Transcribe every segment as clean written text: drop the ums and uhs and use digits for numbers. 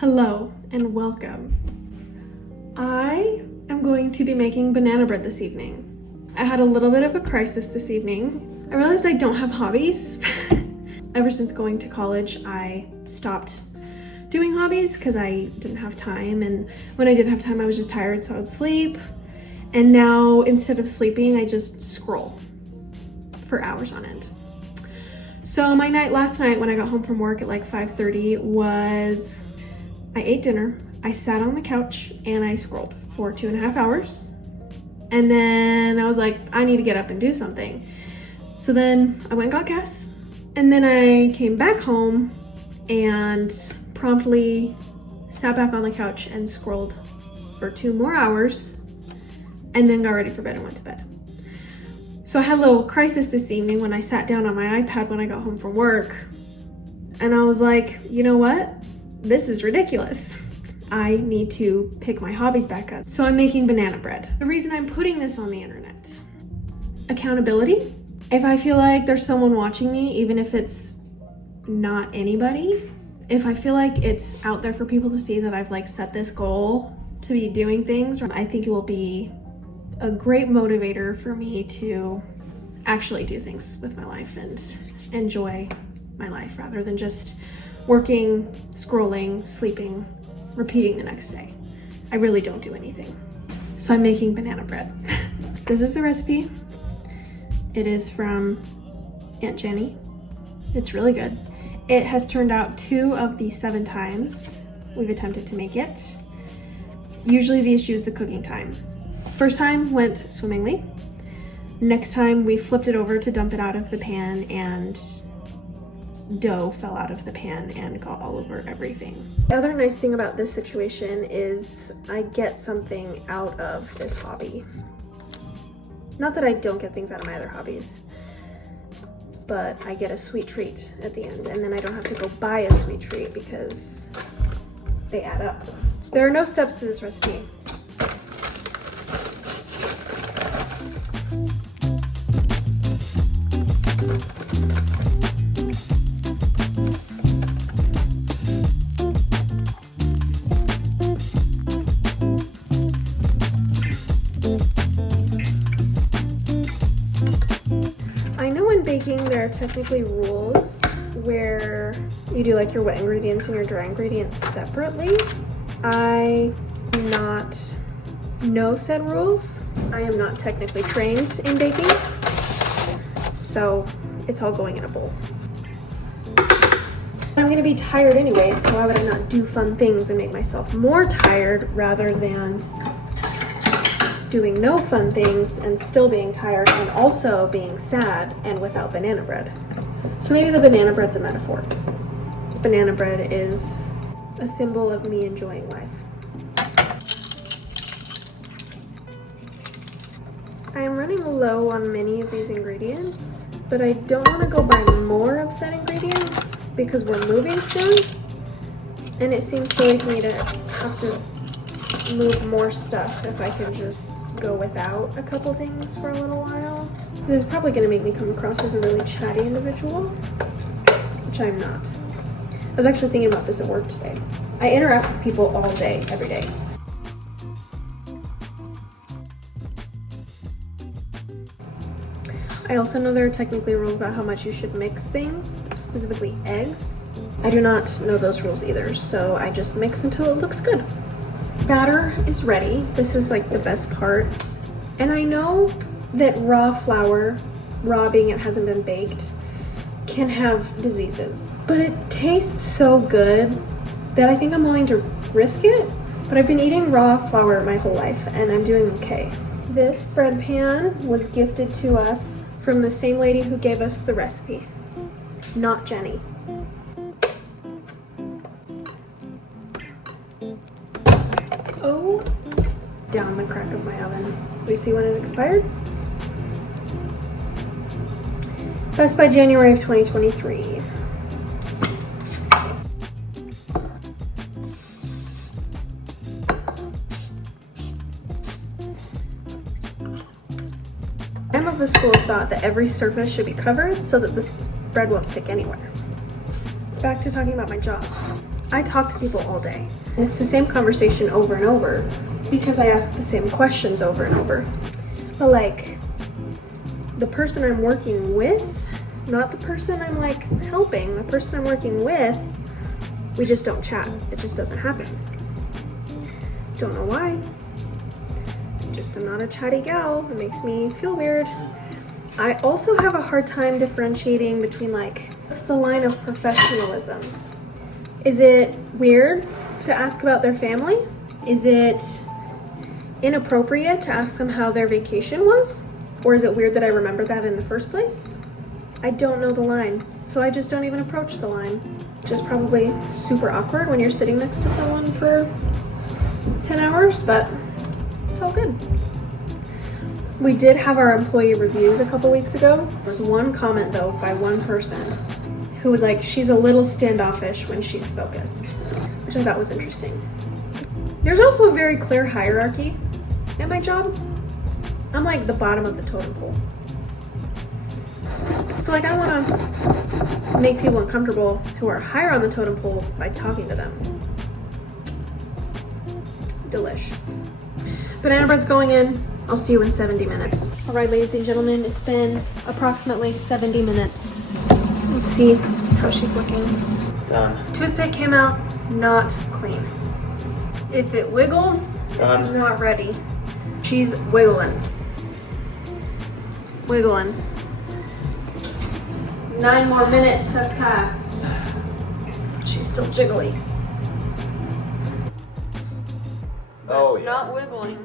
Hello and welcome. I am going to be making banana bread this evening. I had a little bit of a crisis this evening. I realized I don't have hobbies. Ever since going to college, I stopped doing hobbies because I didn't have time, and when I did have time, I was just tired, so I would sleep. And now, instead of sleeping, I just scroll for hours on end. So my night last night when I got home from work at like 5:30 was I ate dinner, I sat on the couch, and I scrolled for 2.5 hours. And then I was like, I need to get up and do something. So then I went and got gas. And then I came back home and promptly sat back on the couch and scrolled for 2 more hours, and then got ready for bed and went to bed. So I had a little crisis this evening when I sat down on my iPad when I got home from work. And I was like, you know what? This is ridiculous. I need to pick my hobbies back up. So I'm making banana bread. The reason I'm putting this on the internet, accountability. If I feel like there's someone watching me, even if it's not anybody, if I feel like it's out there for people to see that I've like set this goal to be doing things, I think it will be a great motivator for me to actually do things with my life and enjoy my life rather than just working, scrolling, sleeping, repeating the next day. I really don't do anything. So I'm making banana bread. This is the recipe. It is from Aunt Jenny. It's really good. It has turned out 2 of the 7 times we've attempted to make it. Usually the issue is the cooking time. First time went swimmingly. Next time we flipped it over to dump it out of the pan, and dough fell out of the pan and got all over everything. The other nice thing about this situation is I get something out of this hobby. Not that I don't get things out of my other hobbies, but I get a sweet treat at the end, and then I don't have to go buy a sweet treat because they add up. There are no steps to this recipe. I know in baking there are technically rules where you do like your wet ingredients and your dry ingredients separately. I do not know said rules. I am not technically trained in baking, so it's all going in a bowl. I'm gonna be tired anyway, so why would I not do fun things and make myself more tired rather than doing no fun things and still being tired and also being sad and without banana bread. So maybe the banana bread's a metaphor. Banana bread is a symbol of me enjoying life. I am running low on many of these ingredients, but I don't want to go buy more of said ingredients because we're moving soon, and it seems silly to me to have to move more stuff if I can just go without a couple things for a little while. This is probably going to make me come across as a really chatty individual, which I'm not. I was actually thinking about this at work today. I interact with people all day, every day. I also know there are technically rules about how much you should mix things, specifically eggs. I do not know those rules either, so I just mix until it looks good. Batter is ready. This is like the best part. And I know that raw flour, raw being it hasn't been baked, can have diseases, but it tastes so good that I think I'm willing to risk it. But I've been eating raw flour my whole life and I'm doing okay. This bread pan was gifted to us from the same lady who gave us the recipe, not Jenny. Oh, down the crack of my oven. We see when it expired? Best by January of 2023. I'm of the school of thought that every surface should be covered so that this bread won't stick anywhere. Back to talking about my job. I talk to people all day. And it's the same conversation over and over because I ask the same questions over and over. But like, the person I'm working with, not the person I'm like helping, the person I'm working with, we just don't chat. It just doesn't happen. Don't know why. Just am not a chatty gal. It makes me feel weird. I also have a hard time differentiating between like, what's the line of professionalism? Is it weird to ask about their family? Is it inappropriate to ask them how their vacation was? Or is it weird that I remember that in the first place? I don't know the line, so I just don't even approach the line. Which is probably super awkward when you're sitting next to someone for 10 hours, but it's all good. We did have our employee reviews a couple weeks ago. There was one comment though by one person who was like, she's a little standoffish when she's focused, which I thought was interesting. There's also a very clear hierarchy at my job. I'm like the bottom of the totem pole. So like I want to make people uncomfortable who are higher on the totem pole by talking to them. Delish. Banana bread's going in. I'll see you in 70 minutes. All right, ladies and gentlemen, it's been approximately 70 minutes. Let's see how she's looking. Done. Toothpick came out not clean. If it wiggles, Done. It's not ready. She's wiggling. Wiggling. 9 more minutes have passed. She's still jiggly. Oh, It's yeah. not wiggling.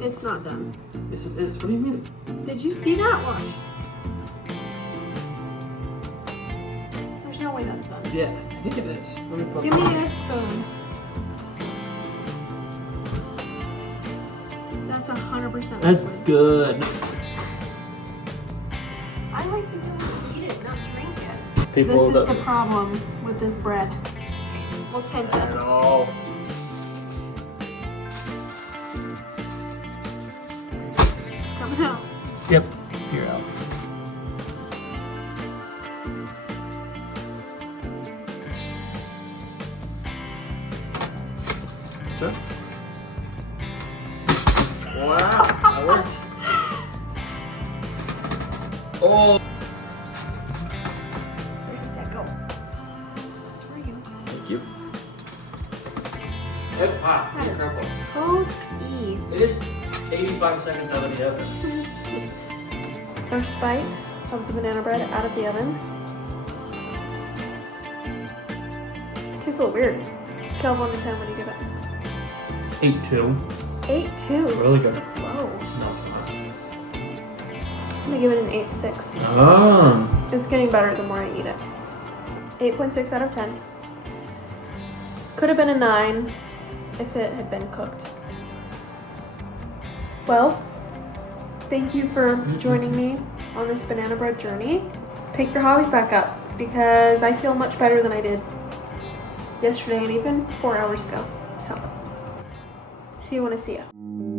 It's not done. Yes, it is. What do you mean? Did you see that one? There's no way that's done. Yeah, I think it is. Let me put Give me a spoon. That's 100% That's liquid. good. I like to really eat it, not drink it. People This is that the problem with this bread. We'll tend to. no. It's coming out. Yep. You're out. Sure. Wow, that worked. Oh. Where does that go? That's for you. Thank you. It's hot. That Be is careful. toasty. It is 85 seconds out of the oven. First bite of the banana bread out of the oven. Tastes a little weird. Scale of 1 to 10, what do you give it? 8-2. 8.2. Really good. That's low. No. I'm gonna give it an 8.6. Oh. It's getting better the more I eat it. 8.6 out of 10. Could have been a 9 if it had been cooked. Well, thank you for joining me on this banana bread journey. Pick your hobbies back up because I feel much better than I did yesterday and even 4 hours ago. So, see you when I see you.